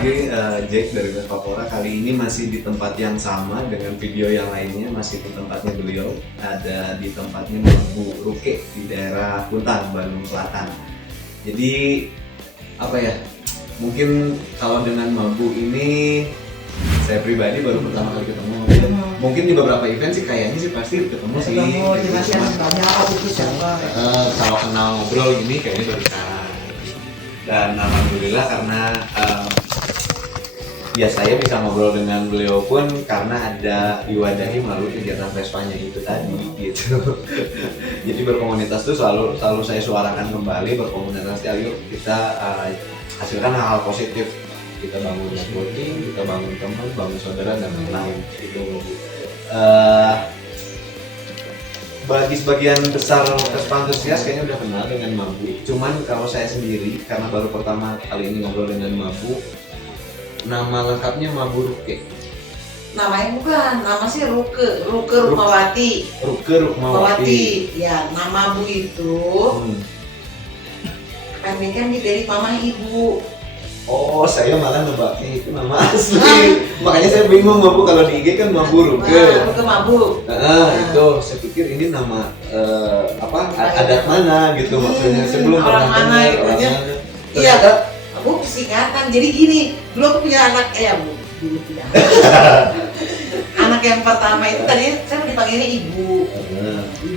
lagi Jack dari Vespa Pora. Kali ini masih di tempat yang sama dengan video yang lainnya, masih di tempatnya beliau. Ada di tempatnya Bu Ruke di daerah Kuntang, Bandung Selatan. Jadi apa ya? Mungkin kalau dengan Mabu ini saya pribadi baru pertama kali ketemu. Mungkin di beberapa event sih kayaknya sih pasti ketemu sih. Cuma banyak apa itu siapa? Kalau kenal ngobrol gini kayaknya baru sekarang. Dan alhamdulillah karena ya saya bisa ngobrol dengan beliau pun karena ada diwadahi melalui kegiatan Vespanya itu tadi gitu. Jadi berkomunitas tuh selalu saya suarakan kembali, berkomunitas ayo kita hasilkan hal-hal positif. Kita bangun networking, kita bangun teman, bangun saudara dan lain-lain gitu. Bagi sebagian besar Vespa antusias kayaknya udah kenal dengan Mabu. Cuman kalau saya sendiri, karena baru pertama kali ini ngobrol dengan Mabu, nama lengkapnya Mabu Ruke. Namanya bukan, nama sih Ruke Rukmawati. Ruke Rukmawati. Ya, nama Bu itu pendekkan dari mama ibu. Oh, saya malah nebaknya itu nama asli. Makanya saya bingung Mabu, kalau di IG kan Mabu Ruke. Ruke Mabu. Itu saya pikir ini nama adat mana gitu maksudnya. Sebelum orang mana orangnya. Iya, Bu singkatan. Jadi gini, dulu aku punya anak Bu. Dulu punya anak yang pertama itu tadi saya dipanggilnya ibu.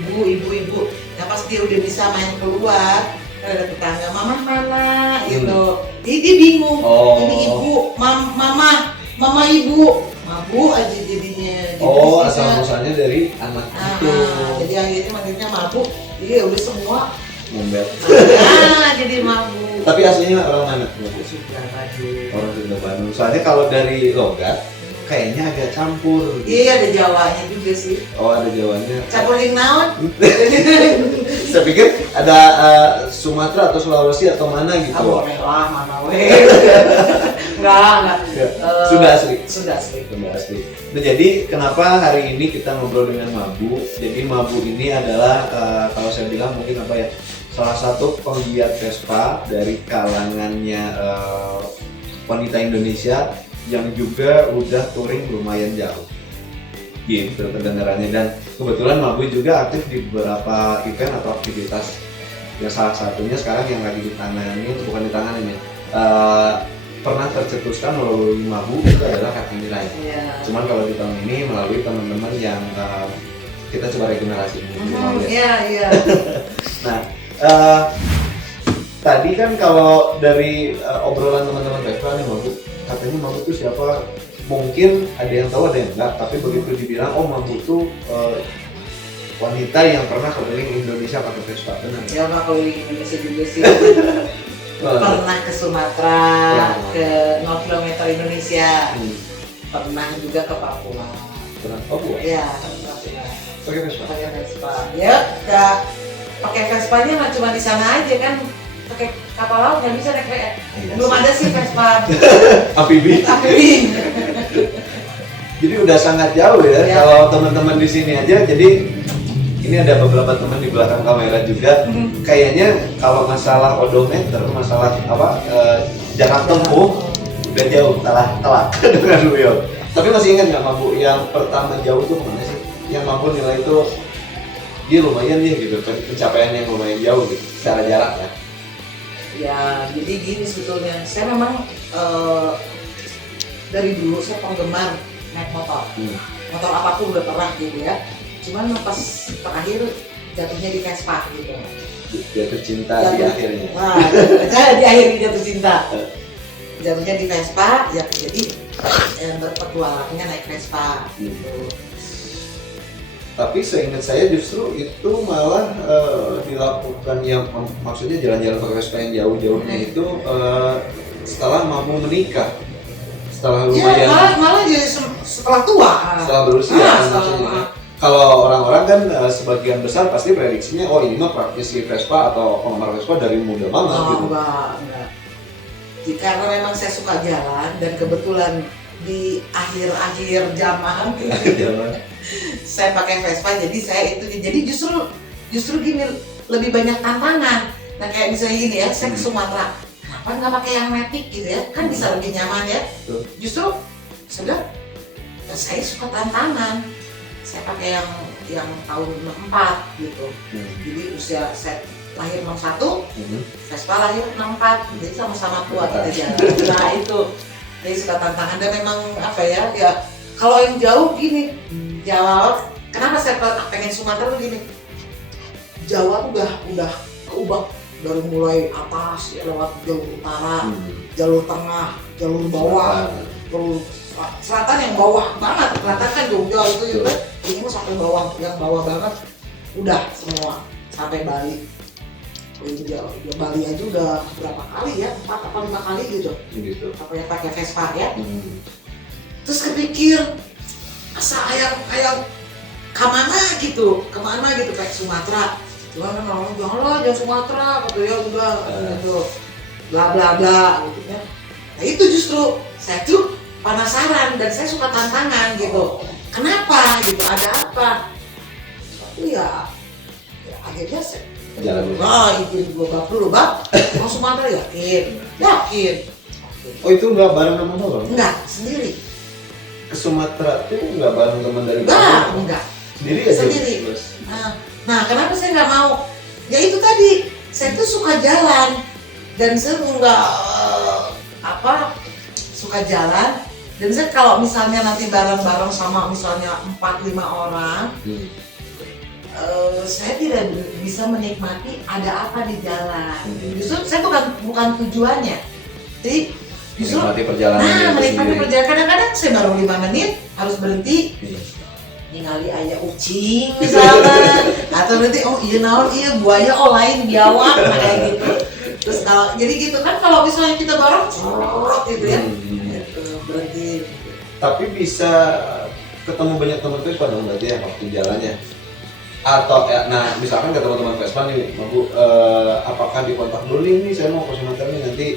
Ibu. Nah pas dia udah bisa main keluar, ada tetangga, mama mana gitu. Jadi dia bingung. Ini ibu, mama ibu. Mabu aja jadinya. Oh, asal muasalnya dari anak itu. Jadi akhirnya manggilnya Mabu. Jadi udah semua Mumbet. jadi Mabu. Tapi aslinya orang mana? Sudah Bandung. Orang Sunda Bandung. Soalnya kalau dari logat kayaknya agak campur. Iya, ada Jawanya juga sih. Oh, ada Jawanya. Campurin naon? Saya pikir ada Sumatera atau Sulawesi atau mana gitu. Boleh lah, mana weh. Enggak. Sudah asli. Sudah asli. Nah, jadi kenapa hari ini kita ngobrol dengan Mabu? Jadi Mabu ini adalah kalau saya bilang mungkin apa ya? Salah satu penggiat Vespa dari kalangannya wanita Indonesia yang juga udah touring lumayan jauh gitu kedengarannya. Dan kebetulan Mabu juga aktif di beberapa event atau aktivitas, ya salah satunya sekarang yang lagi ditangani, bukan ditangani pernah tercetuskan melalui Mabu itu adalah Kartini Nilai. Cuman kalau di tahun ini melalui teman-teman yang kita coba regenerasi. Iya. Nah, tadi kan kalau dari obrolan teman-teman Vespa nih Mabu, katanya Mabu itu siapa? Mungkin ada yang tahu ada yang enggak, tapi begitu dibilang Mabu itu wanita yang pernah keliling Indonesia pakai Vespa, benar? Ya nggak keliling Indonesia juga sih. Pernah ke Sumatera, ke 0 km Indonesia. Pernah juga ke Papua. Pernah ke Papua? Iya, ke Papua. Pakai Vespa? Pakai Vespa. Ya, nggak pakai Vespanya nggak cuma di sana aja kan. Pakai kapal laut nggak bisa naik kayak. Belum ada sih Vespa. Amfibi. Jadi udah sangat jauh ya. Kalau teman-teman di sini aja. Jadi ini ada beberapa teman di belakang kamera juga. Kayaknya kalau masalah odometer, masalah jarak tempuh udah jauh telat dengan beliau. Tapi masih ingat nggak Mabu yang pertama jauh tuh kemana sih? Yang Mabu nilai itu dia lumayan nih gitu, pencapaian yang lumayan jauh gitu secara jarak ya. Ya, jadi gini sebetulnya. Saya memang dari dulu saya penggemar naik motor. Motor apapun udah pernah gitu ya. Cuman pas terakhir jatuhnya di Vespa gitu. Jatuh cinta di akhirnya. Nah, di akhirnya jatuh cinta. Jatuhnya di Vespa, ya jadi berpetualangnya naik Vespa gitu. Tapi seingat saya justru itu malah dilakukan yang maksudnya jalan-jalan pakai Vespa yang jauh-jauhnya itu setelah Mabu menikah. Setelah lumayan. Ya, malah jadi setelah tua. Setelah berusia maksudnya. Kalau orang-orang kan sebagian besar pasti prediksinya ini mah praktisi Vespa atau penggemar Vespa dari muda banget gitu. Enggak. Jadi karena memang saya suka jalan dan kebetulan di akhir-akhir zaman saya pakai Vespa, jadi saya itu jadi justru gini lebih banyak tantangan. Nah kayak misalnya gini ya, saya ke Sumatera, kenapa kenapa nggak pakai yang matic gitu ya, kan bisa lebih nyaman ya. Justru sudah saya suka tantangan, saya pakai yang tahun 64 gitu. Jadi usia saya lahir 61, Vespa lahir 64, jadi sama-sama tua kita jalan. Nah itu, jadi suka tantangan dan memang apa ya, kalau yang jauh gini, Jawa, kenapa saya pengen Sumatera tuh gini, Jawa tuh udah keubah dari mulai atas ya, lewat jalur utara, jalur tengah, jalur bawah, jalur selatan yang bawah banget, selatan kan Jogja itu juga, ini mah sampai bawah, yang bawah banget, udah semua sampai Bali. Bali aja udah berapa kali ya, 4 atau 5 kali gitu. Apa yang pakai Vespa ya. Terus kepikir, asa ayam kemana gitu kayak Sumatera. Cuma kan orang jangan Sumatera, gitu ya udah gitu, bla bla bla gitu ya. Nah itu justru saya tuh penasaran dan saya suka tantangan gitu. Kenapa gitu, ada apa? Tapi ya akhirnya saya ibu bapak dulu mau Sumatera yakin. Oh itu nggak bareng sama Bang? Enggak, sendiri. Ke Sumatera tuh nggak bareng teman dari Enggak. Sendiri aja. Sendiri. Nah kenapa saya nggak mau? Ya itu tadi, saya tuh suka jalan dan saya nggak suka jalan dan saya kalau misalnya nanti bareng-bareng sama misalnya 4-5 orang. Saya tidak bisa menikmati ada apa di jalan. Justru saya bukan tujuannya. Jadi justru menikmati perjalanan. Menikmati perjalanan. Kadang-kadang saya baru 5 menit harus berhenti. Ningali aya ucing misalnya, atau berarti buaya lain biawak kayak gitu. Terus kalau jadi gitu kan kalau misalnya kita bareng gitu ya. Berhenti. Tapi bisa ketemu banyak teman Vespa dong berarti ya waktu jalannya. Atau nah misalkan ketemu teman Vespa nih, apakah dikontak dulu nih saya mau ke Sumatera nih nanti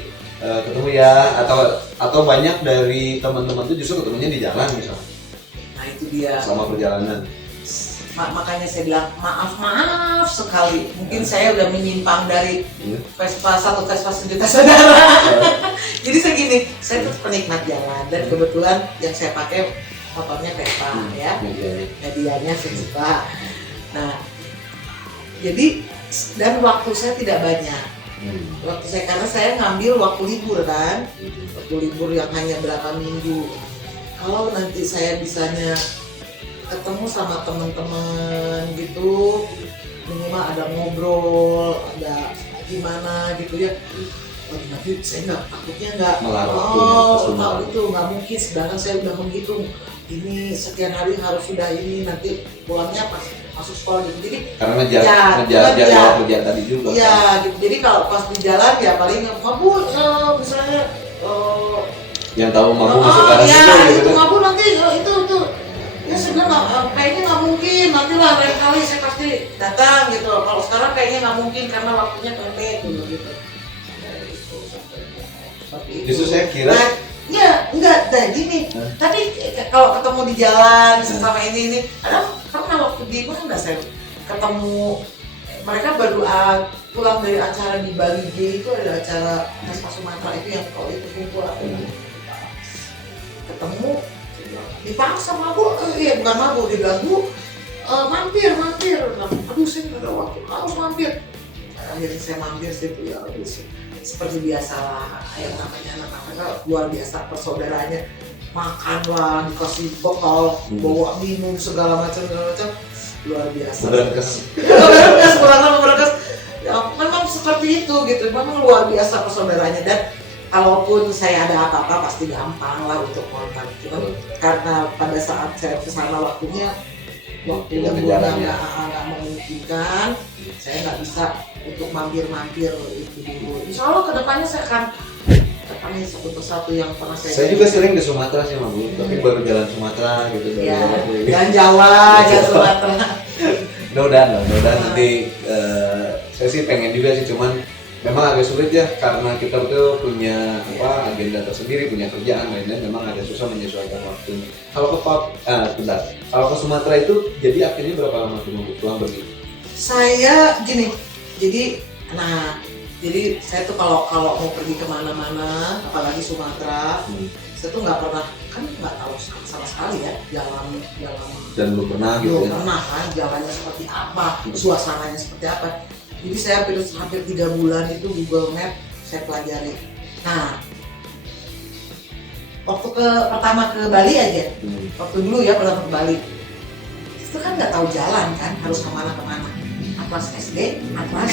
ketemu ya, atau banyak dari teman-teman itu justru ketemunya di jalan misalnya. Nah itu dia. Selama perjalanan. Makanya saya bilang maaf sekali. Mungkin saya udah menyimpang dari Vespa sejuta saudara. Jadi saya gini, saya tuh penikmat jalan dan kebetulan yang saya pakai motornya Vespa ya. Medianya saya suka. Nah, jadi dan waktu saya tidak banyak. Karena saya ngambil waktu libur kan, waktu libur yang hanya berapa minggu. Kalau nanti saya bisanya ketemu sama teman-teman gitu, minimal ada ngobrol, ada gimana gitu ya. Nanti saya takutnya nggak itu nggak mungkin. Sedangkan saya udah menghitung ini sekian hari harus sudah ini, nanti pulangnya pas masuk sekolah gitu. Jadi karena ngejar kerja tadi juga. Iya, gitu. Jadi kalau pas di jalan ya paling mabuk misalnya yang tahu mabuk masuk arah itu mabuk nanti itu ya sebenarnya kayaknya nggak mungkin, nanti lah lain kali saya pasti datang gitu. Kalau sekarang kayaknya nggak mungkin karena waktunya pendek gitu. Justru saya kira ya enggak gini. Tapi kalau ketemu di jalan sama ini kadang pernah waktu di mana saya ketemu mereka baru pulang dari acara di Bali J, itu ada acara Vespa Sumatera itu yang kalau itu kumpul ketemu dipaksa mabuk, bukan mabuk, dia bilang Bu mampir, aduh saya nggak ada waktu, harus mampir. Akhirnya saya mampir situ ya, seperti biasalah yang namanya anak-anak luar biasa persaudaranya, makan lah, dikasih bekal, bawa minum segala macam luar biasa. Berangkas. Ya, memang seperti itu gitu, memang luar biasa persaudaranya. Dan kalaupun saya ada apa-apa pasti gampang lah untuk kontak. Cuman karena pada saat saya kesana waktunya nggak memungkinkan, saya nggak bisa untuk mampir itu dulu. Insya Allah kedepannya saya akan untuk satu yang pernah saya juga sering ke Sumatera sih Bu, tapi baru jalan Sumatera gitu. Jalan Jawa, jalan Sumatera. Mudah-mudahan nanti saya sih pengen juga sih, cuman memang agak sulit ya karena kita tuh punya agenda tersendiri, punya kerjaan lainnya, memang agak susah menyesuaikan waktunya. Kalau ke Sumatera itu jadi akhirnya berapa lama tuh pulang pergi? Saya gini, jadi Jadi saya tuh kalau mau pergi kemana-mana, apalagi Sumatera, saya tuh nggak pernah, kan nggak tahu sama sekali ya jalan. Dan belum pernah gitu Belum ya? pernah kan jalannya seperti apa, suasananya seperti apa. Jadi saya hampir 3 bulan itu Google Map saya pelajari. Nah, waktu pertama ke Bali aja, waktu dulu ya pertama ke Bali, itu kan nggak tahu jalan kan, harus kemana-kemana. Atlas SD, Atlas.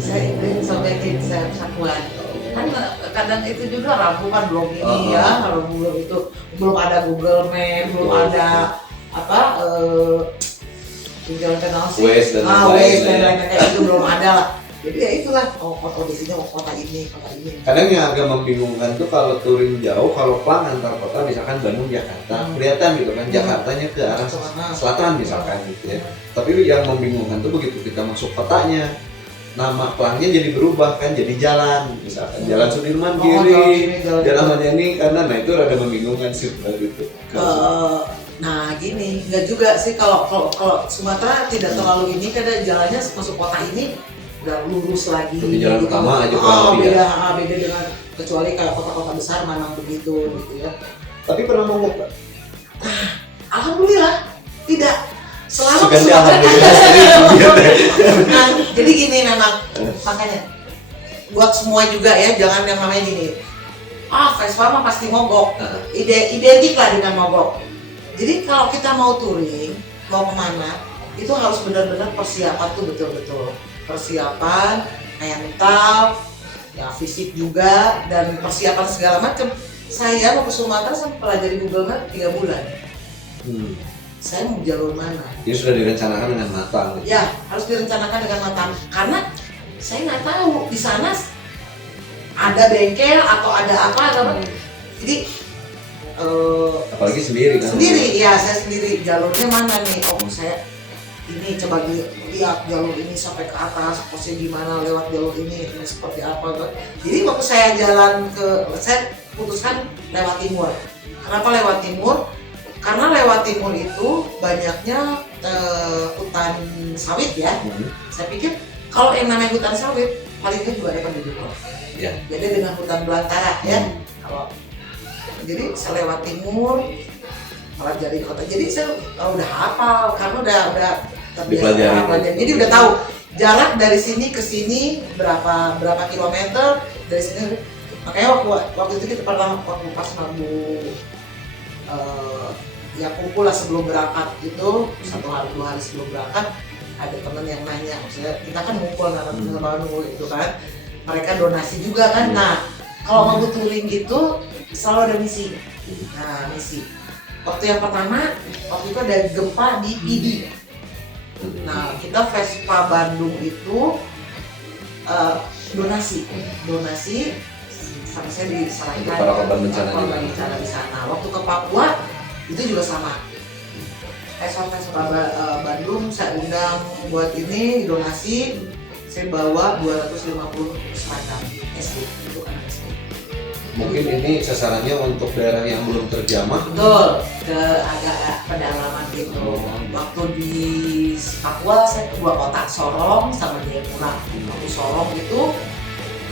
Saya sobekin saya satuan. Kan kadang itu juga ragu kan belum ini ya, kalau belum ada Google Map, belum ada apa jalan kenal sih, Waze dan lain-lain kayak itu belum ada lah. Jadi ya itulah, kota di sini, kota ini. Kadang yang agak membingungkan tuh kalau touring jauh, kalau plang antar kota, misalkan Bandung Jakarta, kelihatan gitu kan Jakartanya ke arah selatan misalkan gitu ya. Tapi yang membingungkan tuh begitu kita masuk kotanya, nama plangnya jadi berubah kan, jadi jalan, misalkan Jalan Sudirman kiri, Jalan Madiani kanan. Nah itu rada membingungkan sih gitu. Nah gini, nggak juga sih kalau Sumatera tidak terlalu ini, karena jalannya masuk kota ini udah lurus lagi. Tapi jalan gitu. utama aja kurang lebih ya. Beda dengan kecuali kayak kota-kota besar memang begitu gitu ya. Tapi pernah mogok nggak? Alhamdulillah tidak. Selama Suka sih alhamdulillah. Nah, jadi gini memang makanya buat semua juga ya, jangan yang namanya gini. Vespa mah pasti mogok. Identik lah dengan mogok. Jadi kalau kita mau touring, mau kemana, itu harus benar-benar persiapan tuh betul-betul. Persiapan, mental, ya fisik juga, dan persiapan segala macam. Saya mau ke Sumatera sampai pelajari Google Map 3 bulan. Saya mau jalur mana? Jadi sudah direncanakan dengan matang. Gitu. Ya, harus direncanakan dengan matang. Karena saya nggak tahu di sana ada bengkel atau ada apa. Jadi apalagi sendiri kan? Sendiri, ya saya sendiri. Jalurnya mana nih? Saya ini coba lihat jalur ini sampai ke atas, posisi di mana lewat jalur ini seperti apa. Jadi waktu saya saya putuskan lewat timur. Kenapa lewat timur? Karena lewat timur itu banyaknya hutan sawit ya. Saya pikir kalau yang namanya hutan sawit paling juga ada penduduk. Ya. Beda dengan hutan belantara ya. Jadi saya lewat timur, pelajari kota. Jadi saya udah hafal karena udah terbiasa. Jadi udah tahu jarak dari sini ke sini berapa kilometer dari sini. Makanya waktu itu kita pernah waktu pas mabuk ya kumpul lah sebelum berangkat itu 1 hari 2 hari sebelum berangkat, ada teman yang nanya, maksudnya kita kan ngumpul sama Bandung itu kan, mereka donasi juga kan. Nah kalau mau touring gitu selalu ada misi. Nah misi waktu yang pertama waktu itu ada gempa di PD. Nah kita Vespa Bandung itu donasi sama saya diserahkan para korban bencana di sana. Waktu ke Papua itu juga sama. Vespa Bandung saya undang buat ini donasi, saya bawa 250 seragam SD untuk anak SD. Mungkin ini sasarannya untuk daerah yang belum terjamah. Betul, ke agak pedalaman gitu. Waktu di Papua saya ke 2 kota, Sorong sama Jayapura. Waktu Sorong itu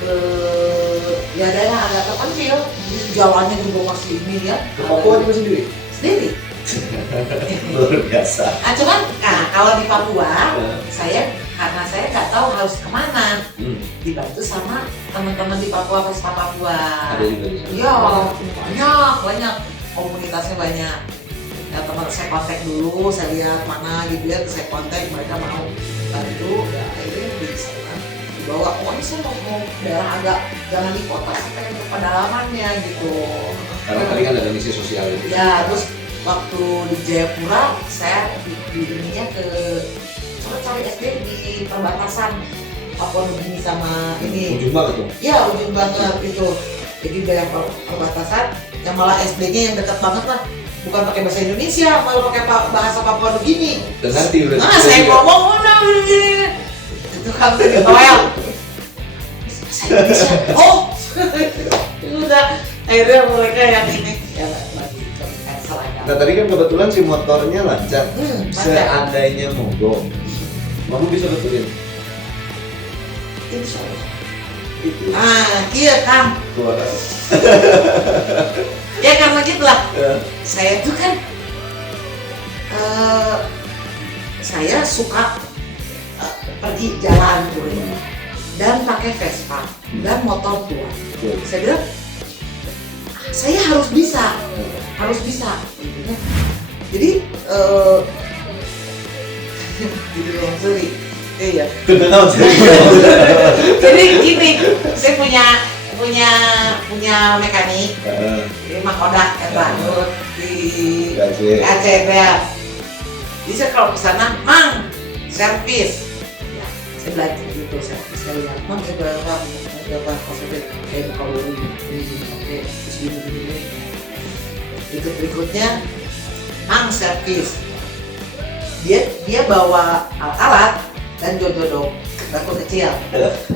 ke ya daerah agak terpencil, jalannya juga masih ini ya. Ke Papua juga sendiri? Sendiri. Luar biasa. Cuman kalau di Papua karena saya nggak tahu harus kemana, dibantu sama teman-teman di Papua, Vespa Papua. Ada juga di sana. Iya, banyak komunitasnya banyak. Ya teman saya kontak dulu, saya lihat mana gitu ya, saya kontak mereka mau bantu. Ya akhirnya di sana dibawa. Pokoknya saya mau daerah agak jangan di kota, sampai ke pedalamannya gitu. Karena tadi kan ada misi sosial gitu. Ya terus waktu di Jayapura saya di ininya ke cari SD di perbatasan Papua Nugini sama ini. Ujung banget tuh? Ya ujung banget itu. Jadi udah yang perbatasan, yang malah SD-nya yang dekat banget lah. Bukan pakai bahasa Indonesia, malah pakai bahasa Papua Nugini. Dan nanti udah. Saya ngomong mana ini? Itu kan dari Noel. Bahasa Indonesia. Oh, udah. Akhirnya mereka yang ini ya lagi. Nah tadi kan kebetulan si motornya lancar. Seandainya mogok, kamu bisa betulin? itu saya. Gitu. Nah, iya Kang. Tua. Ya karena gitulah. Saya tuh kan saya suka pergi jalan gitu dan pakai Vespa dan motor tua. Saya bilang saya harus bisa gitu kan. Jadi gitu yang sorry. Iya. Jadi gini, saya punya mekanik di Makodak di Aceh ya. Jadi saya kalau kesana, Mang, servis. Ya, saya belajar gitu, servis saya lihat, Mang, saya berapa kosmetik kayak kalau ini, oke, terus gini. Berikutnya, Mang, servis. Dia bawa alat dan jodoh batu kecil.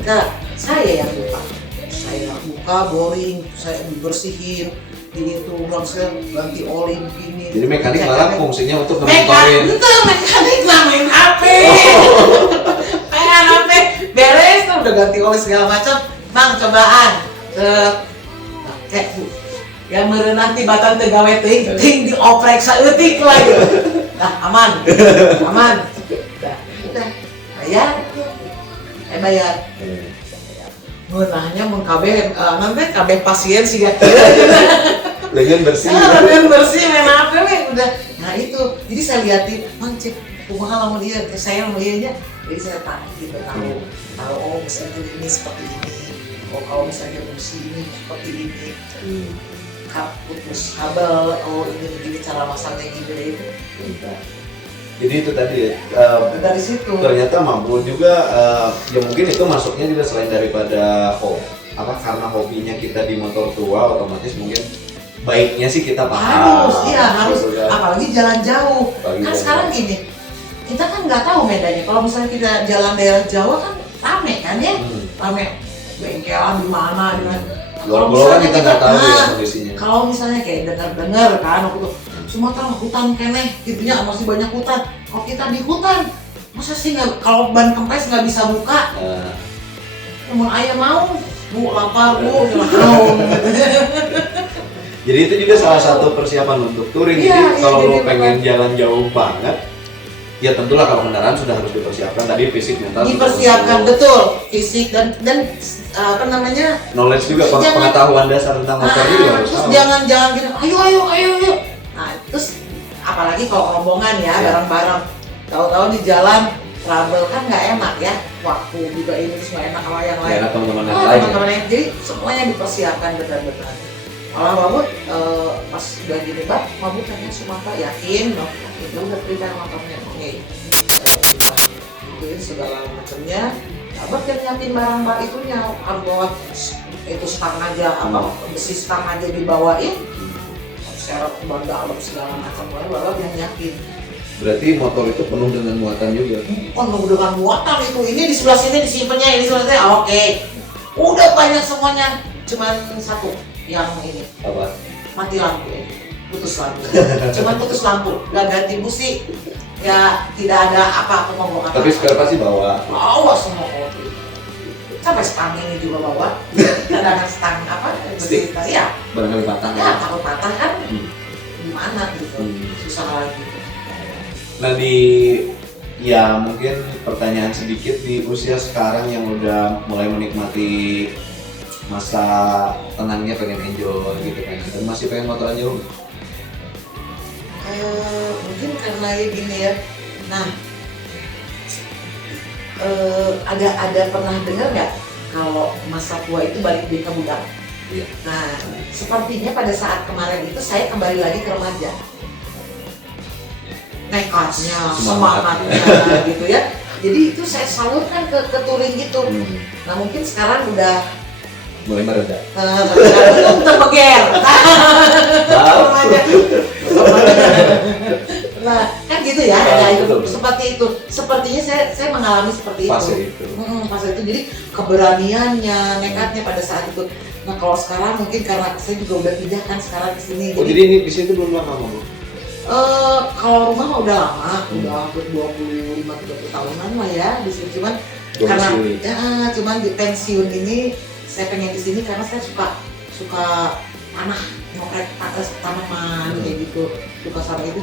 Nah, saya yang buka, boring, saya bersihin, itu langsung ganti oli begini. Jadi mekanik malah fungsinya untuk ngemontorin. Mekanik main HP. Main HP, beres tuh udah ganti oli segala macam. Bang, cobaan. Cek Bu. Ya meureun nanti batan teu gawe ting dioprek saeutik lagi. Nah, aman. Udah. Bayar. Nahnya mun kabeh nanti kabeh pasien sih ya. Lengan bersih. Lengan bersih main apa we udah. Nah itu. Jadi saya liatin, Mang cek kumaha lamun ieu saya lamun ieu nya. Jadi saya gitu tahu oh misalnya ini seperti ini. Oh kalau misalnya fungsi ini seperti ini. Putus kabel, oh ini begini cara masangnya gitu itu. Jadi itu tadi ya, dari situ ternyata mampu juga, ya mungkin itu masuknya juga selain daripada karena hobinya kita di motor tua, otomatis mungkin baiknya sih kita paham. Harus, apalagi jalan jauh. Kan sekarang gini, kita kan nggak tahu medannya. Kalau misalnya kita jalan daerah Jawa kan rame kan ya, rame bengkelan di mana. Kalau kan kita nggak tahu ya kondisinya. Kalau misalnya kayak dengar kan, waktu itu Sumatera hutan keneh, gitunya masih banyak hutan. Kalau kita di hutan, masa sih nggak? Kalau ban kempes nggak bisa buka. Namun ayah mau, Bu lapar Bu, mau. Jadi itu juga salah satu persiapan untuk touring. Jadi kalau lo pengen jalan jauh banget, ya tentulah kalau kendaraan sudah harus dipersiapkan. Tadi fisik mental dipersiapkan betul, fisik dan apa namanya, knowledge juga, pengetahuan dasar tentang motor juga harus tahu. Jangan gini, ayo. Nah terus apalagi kalau rombongan ya bareng-bareng, tahu-tahu di jalan trouble kan nggak enak ya, waktu juga ini terus nggak enak sama yang lain. Teman-teman yang lain. Jadi semuanya dipersiapkan benar-benar. Malah Mabut pas udah gini Bang, Mabut kayaknya Sumatera yakin dong, itu udah prepare motornya, oke. Ituin segala macamnya. Abang yang nyiapin barang itunya, bawa itu stang aja, besi stang aja dibawain, serep ban dalam segala macam, Bapak yang nyiapin. Berarti motor itu penuh dengan muatan juga? Penuh dengan muatan itu, ini di sebelah sini disimpannya, ini sebelah sini, oke. Udah banyak semuanya, cuman satu yang ini. Apa? Mati lampu ya, putus lampu. Cuman putus lampu, nggak ganti busi. Ya tidak ada apa-apa ngomong apa. Tapi spare part sih bawa. Bawa semua kopi. Sampai stang ini juga bawa. Cadangan stang apa? Stick. Ya. Barangkali patah. Ya takut patah kan. Gimana gitu. Susah lagi. Nah ya mungkin pertanyaan sedikit di usia sekarang yang udah mulai menikmati masa tenangnya, pengen enjoy gitu kan. Dan masih pengen motoran jauh. Mungkin karena gini ya. Nah, ada pernah dengar nggak kalau masa tua itu balik ke budak? Iya. Nah, sepertinya pada saat kemarin itu saya kembali lagi ke remaja. Nekatnya, semangatnya gitu ya. Jadi itu saya salurkan ke touring gitu. Nah mungkin sekarang udah mulai mereda. Belum terbeger. Nah kan gitu ya, seperti itu. Sepertinya saya mengalami seperti itu. Fase itu. Jadi keberaniannya, nekatnya pada saat itu. Nah kalau sekarang mungkin karena saya juga udah pindah kan sekarang ke sini. Oh jadi ini di situ belum lama Bu? Kalau rumah mah udah lama, udah hampir 25-30 tahunan lah ya di sini. Cuman karena domisili. ya cuman di pensiun ini saya pengen di sini karena saya suka tanah, ngoprek tanaman kayak gitu, suka sama itu.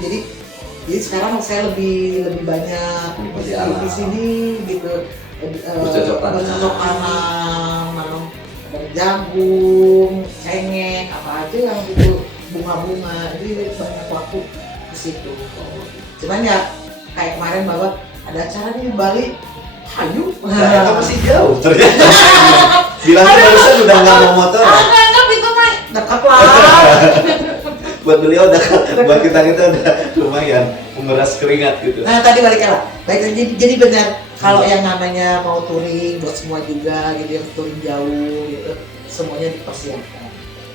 Jadi sekarang saya lebih banyak Menikmati di alam. sini gitu. Bercocok tanam. Bercocok tanam, ada jagung, cengkeh, apa aja yang gitu, bunga-bunga. Jadi banyak waktu ke situ. Cuman ya kayak kemarin bahwa ada acara di Bali, hayu. Ternyata masih jauh ternyata. Bilangnya barusan udah nggak mau motor. Anggap itu mah dekat lah. Buat beliau udah, buat kita udah lumayan menguras keringat gitu. Nah tadi balik lah. Baik, jadi benar kalau yang namanya mau touring buat semua juga gitu, yang touring jauh gitu, semuanya dipersiapkan.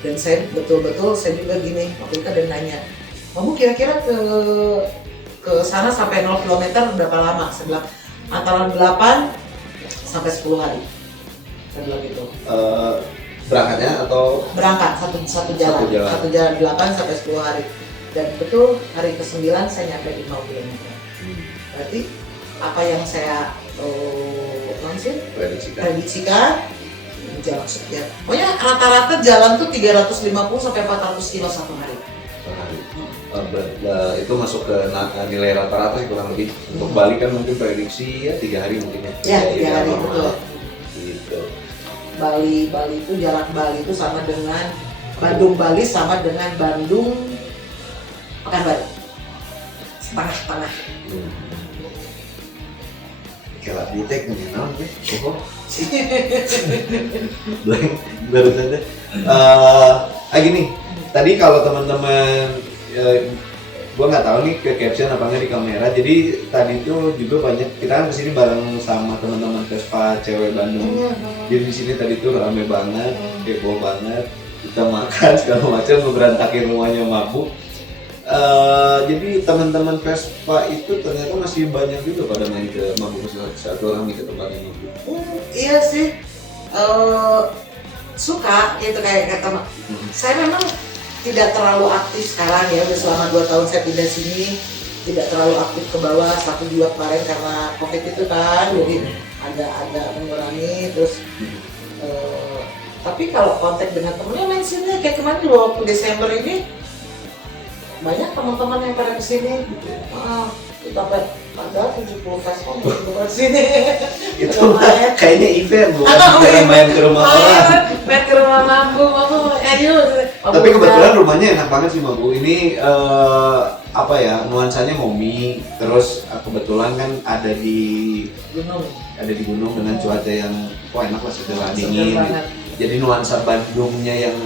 Dan saya betul-betul saya juga gini, waktu itu ada yang nanya, kamu kira-kira ke sana sampai 0 km berapa lama? Saya bilang antara 8 sampai 10 hari. Saya bilang gitu. Berangkatnya atau Berangkat satu jalan 8 sampai 10 hari. Dan betul hari ke-9 saya nyampe di 0 km. Berarti apa yang saya prediksikan jalan sekian. Pokoknya rata-rata jalan tuh 350 sampai 400 kilo satu hari. Itu masuk ke nilai rata-rata sih kurang lebih. Untuk Bali kan mungkin prediksi ya 3 hari mungkin ya. Ya 3 hari betul. Gitu. Bali itu jarak Bali itu sama dengan Bandung Bali sama dengan Bandung Pekanbaru. Setengah-setengah. Kelak ditek nih, naon teh? Pokok. Blank baru saja. Gini, tadi kalau teman-teman, gua nggak tahu nih ke caption apa nggak di kamera. Jadi tadi itu juga banyak kita kan kesini bareng sama teman-teman Vespa cewek Bandung. Jadi di sini tadi tuh rame banget, heboh banget. Kita makan segala macam, berantakin rumahnya mabuk. Jadi teman-teman Vespa itu ternyata masih banyak juga pada main ke mabuk saat orang ke tempatnya mabuk. Iya sih, suka gitu kayak kata saya memang tidak terlalu aktif sekarang ya, udah selama 2 tahun saya pindah sini tidak terlalu aktif ke bawah, 1-2 kemarin karena COVID itu kan, jadi ada mengurangi terus. Tapi kalau kontak dengan temennya main sini kayak kemarin waktu Desember ini banyak teman-teman yang pada kesini. Kita ada 70 Vespa yang sini. Itu kayaknya event bukan main ke rumah orang. Main ke rumah Mabu, ayo. Tapi kebetulan rumahnya enak banget sih Mabu. Ini apa ya, nuansanya homey. Terus kebetulan kan ada di gunung dengan cuaca yang enak lah, setelah dingin. Jadi nuansa Bandungnya yang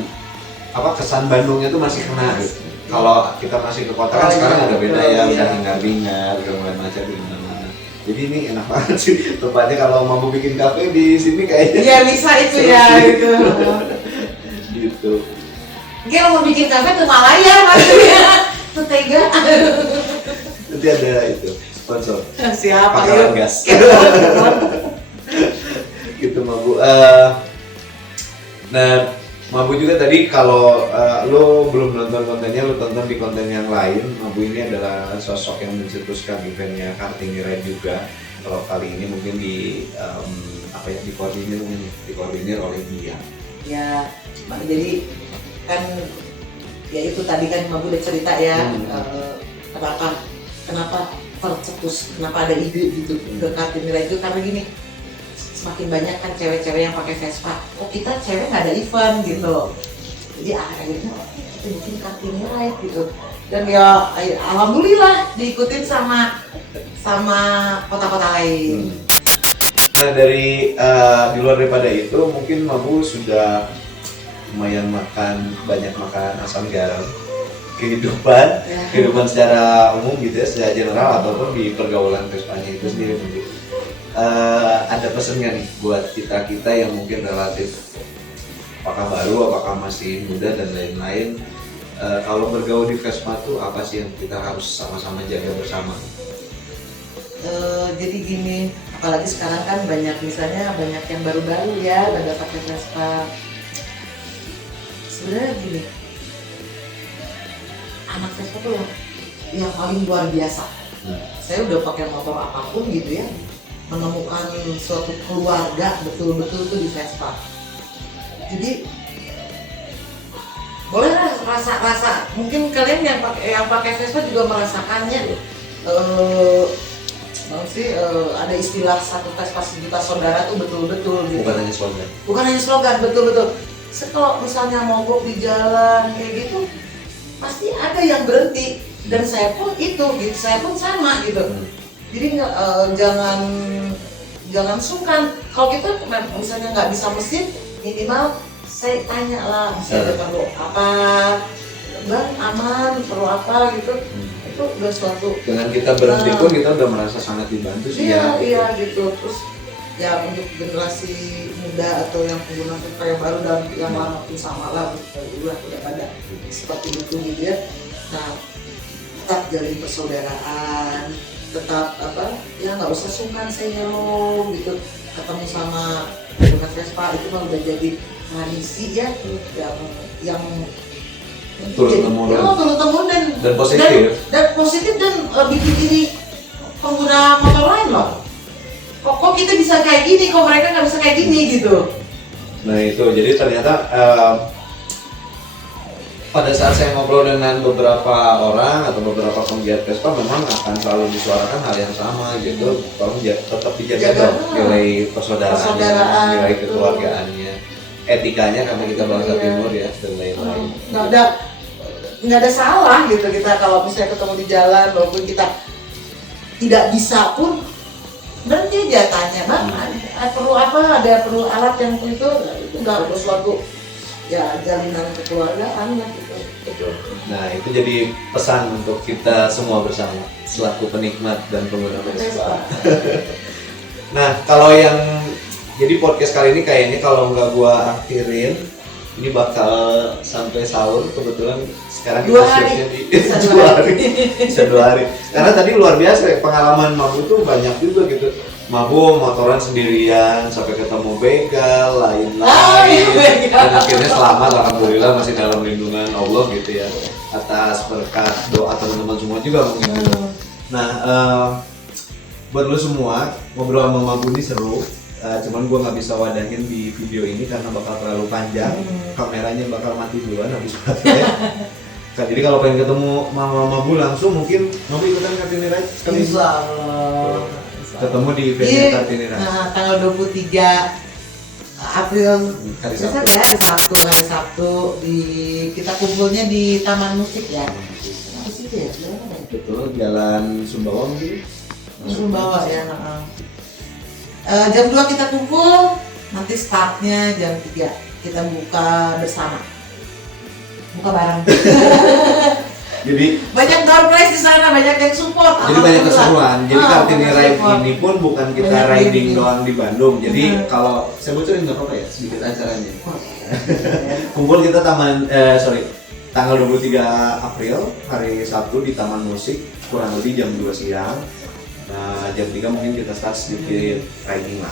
kesan Bandungnya tuh masih kena gitu. Kalau kita masih ke kota kan sekarang udah beda ya, udah hingar-bingar, udah mulai macet di mana-mana. Jadi ini enak banget sih tempatnya, kalau mau bikin kafe di sini kayaknya. Iya bisa itu ya gitu. Gitu. Mungkin mau bikin kafe tuh Malaya maksudnya. Tuh tega. Nanti ada itu sponsor. Siapa Pangkalan ya? gas. Gitu Mabu. Nah, Mabu juga tadi kalau lo belum nonton kontennya, lo tonton di konten yang lain. Mabu ini adalah sosok yang mencetuskan eventnya Kartini Ride juga. Kalau kali ini mungkin dikoordinir oleh dia. Ya, jadi kan ya itu tadi kan Mabu udah cerita ya kenapa tercetus, kenapa ada ide gitu ke Kartini Ride itu karena gini. Semakin banyak kan cewek-cewek yang pakai Vespa, kita cewek nggak ada event gitu, jadi akhirnya kita bikin Kartini Ride gitu, dan ya alhamdulillah diikutin sama kota-kota lain. Nah, dari di luar daripada itu mungkin Mabu sudah lumayan banyak makan asam garam kehidupan secara umum gitu ya, secara general ataupun di pergaulan Vespanya itu sendiri mungkin. Ada pesan nggak nih buat kita yang mungkin relatif apakah baru, apakah masih muda dan lain-lain, kalau bergaul di Vespa tuh apa sih yang kita harus sama-sama jaga bersama? Jadi gini, apalagi sekarang kan banyak yang baru-baru ya pada pakai Vespa. Sebenarnya gini, anak Vespa tuh yang paling luar biasa. Saya udah pakai motor apapun gitu ya, menemukan suatu keluarga betul-betul tuh di Vespa. Jadi bolehlah rasa mungkin kalian yang pakai Vespa juga merasakannya. Ada istilah satu Vespa sejuta saudara tuh betul-betul gitu. Bukan hanya slogan, betul-betul. Kalau misalnya mogok di jalan kayak gitu, pasti ada yang berhenti. Dan saya pun saya pun sama gitu. Jadi jangan sungkan. Kalau kita misalnya nggak bisa mesin, minimal saya tanya lah, misalnya perlu apa, bang aman, perlu apa gitu. Itu udah suatu. Dengan kita berhenti pun kita udah merasa sangat dibantu sih. Iya gitu. Terus ya untuk generasi muda atau yang pengguna Vespa yang baru dan yang lama pun sama lah, udah pada seperti itu gitu ya. Nah, tetap jalin persaudaraan, tetap ya nggak usah sungkan senyum gitu, ketemu sama pengguna Vespa itu mah udah jadi tradisi ya, yang turun-temurun dan positif dan lebih dipilih pengguna motor lain loh. Kok kita bisa kayak gini, kok mereka nggak bisa kayak gini gitu. Nah itu, jadi ternyata pada saat saya ngobrol dengan beberapa orang atau beberapa penggiat Vespa memang akan selalu disuarakan hal yang sama gitu. Tolong tetap dijaga dong nilai persaudaraannya, nilai kekeluargaannya, etikanya karena kita bangsa timur ya, dan lain-lain. Nggak ada salah gitu kita kalau misalnya ketemu di jalan, walaupun kita tidak bisa pun berhenti aja tanya, bang perlu apa, perlu alat yang itu nggak ada suatu ya jalinan kekeluargaan lah gitu. Nah itu jadi pesan untuk kita semua bersama selaku penikmat dan pengguna Vespa. Nah kalau yang jadi podcast kali ini kayaknya kalau nggak gua akhirin ini bakal sampai sahur, kebetulan sekarang kita siapnya di bisa 2 hari. Karena tadi luar biasa pengalaman Mabu tuh banyak juga gitu. Mabu motoran sendirian sampai ketemu begal, lain-lain. Dan akhirnya selamat, alhamdulillah masih dalam lindungan Allah gitu ya. Atas berkat doa teman-teman semua juga mungkin gitu. Nah, buat lo semua ngobrol sama Mabu ini seru. Cuman gue nggak bisa wadahin di video ini karena bakal terlalu panjang, kameranya bakal mati duluan habis baterai. Jadi kalau pengen ketemu Mama Mabu langsung mungkin Mabu ikutan Kartini Ride sekali. Bisa. Ketemu di venue Kartini Ride. Nah, tanggal 23 April hari Sabtu kita kumpulnya di Taman Musik ya. Apa sih ya? Betul, Jalan Sumbawa mungkin. Sumbawa ya. Jam 2 kita kumpul, nanti startnya jam 3 kita buka bersama, buka bareng. Jadi banyak door prize di sana, banyak yang support. Jadi banyak keseruan. Jadi Kartini Ride ini pun bukan kita banyak riding doang di Bandung. Jadi kalau saya bocorin nggak apa-apa ya sedikit acaranya. Kumpul kita tanggal 23 April hari Sabtu di Taman Musik kurang lebih jam 2 siang. Nah, jam 3 mungkin kita start sedikit riding lah,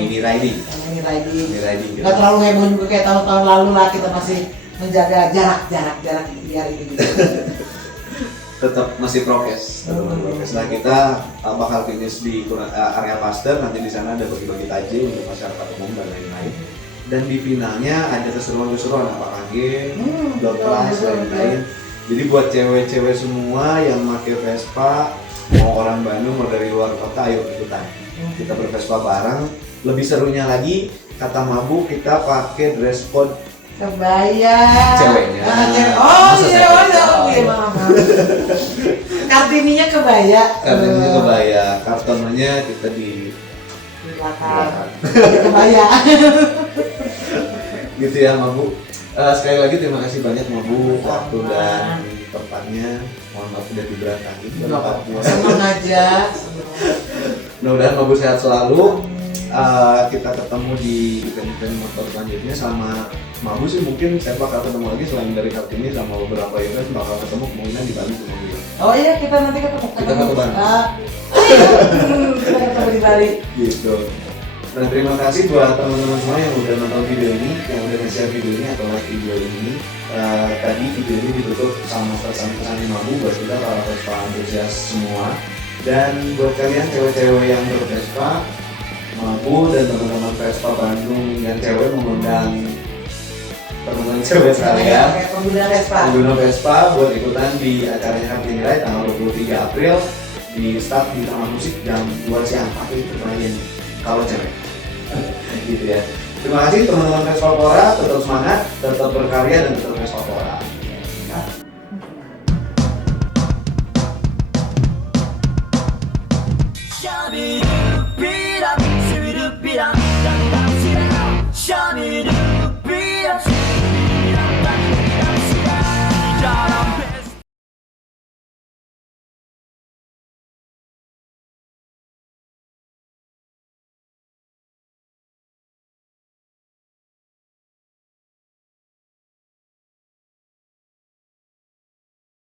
mini riding. Nggak terlalu heboh juga kayak tahun-tahun lalu lah, kita masih menjaga jarak biar ini. Tetap masih prokes. Nah, kita bakal finish di area Pasteur, nanti di sana ada bagi-bagi takjil untuk masyarakat umum dan lain-lain. Dan di finalnya ada keseruan-keseruan apakah game, door prize dan lain-lain. Jadi buat cewek-cewek semua yang pakai Vespa, mau orang Bandung mau dari luar kota, ayo ikutan. Kita bervespa bareng. Lebih serunya lagi, kata Mabu kita pakai dress code kebaya. Ceweknya. Maaf. Kartininya kebaya. Kartonnya kita di belakang. Kebaya. Gitu ya Mabu. Sekali lagi terima kasih banyak Mabu waktu dan tempatnya. Mohon maaf sudah diberantakin. Senang aja. Mudah-mudahan Mabu sehat selalu. Kita ketemu di event-event motor selanjutnya sama Mabu sih, mungkin saya bakal ketemu lagi selain dari Kartini sama beberapa event bakal ketemu kemungkinan di Bali sama dia. Oh iya, kita nanti ketemu. Kita ke Bali. Kita ketemu di Bali. Gitu. Nah, terima kasih buat teman-teman semua yang udah nonton video ini, yang udah nge-share video ini atau like video ini. Tadi video ini ditutup sama pesan-pesan Mabu buat kita para Vespa antusias semua. Dan buat kalian cewek-cewek yang bervespa, Mabu dan teman-teman Vespa Bandung yang cewek mengundang teman-teman cewek sekalian pengguna Vespa. pengguna Vespa buat ikutan di acaranya Kartini Ride tanggal 23 April di start di Taman Musik jam 2 siang. Tapi itu kalian kalau cewek gitu ya. Terima kasih teman-teman Vespa Pora, tetap semangat, tetap berkarya dan tetap Vespa Pora.